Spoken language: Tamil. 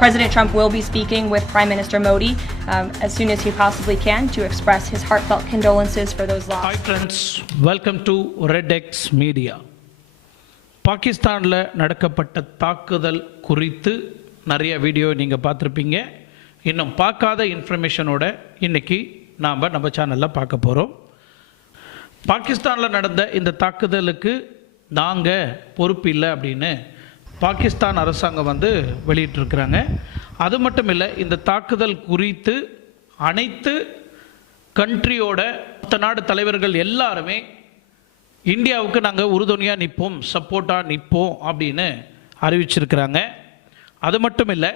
President Trump will be speaking with Prime Minister Modi as soon as he possibly can to express his heartfelt condolences for those lost. Hi friends, welcome to Red X Media. பாகிஸ்தானில் நடக்கப்பட்ட தாக்குதல் குறித்து நிறைய வீடியோ நீங்கள் பார்த்துருப்பீங்க. இன்னும் பார்க்காத இன்ஃபர்மேஷனோட இன்றைக்கி நாம் நம்ம சேனலில் பார்க்க போகிறோம். பாகிஸ்தானில் நடந்த இந்த தாக்குதலுக்கு நாங்கள் பொறுப்பு இல்லை அப்படின்னு பாகிஸ்தான் அரசாங்கம் வெளியிட்டிருக்கிறாங்க. அது மட்டும் இல்லை, இந்த தாக்குதல் குறித்து அனைத்து கண்ட்ரியோட நாடு தலைவர்கள் எல்லாருமே இந்தியாவுக்கு நாங்கள் உறுதுணையாக நிற்போம், சப்போர்ட்டாக நிற்போம் அப்படின்னு அறிவிச்சிருக்கிறாங்க. அது மட்டும் இல்லை,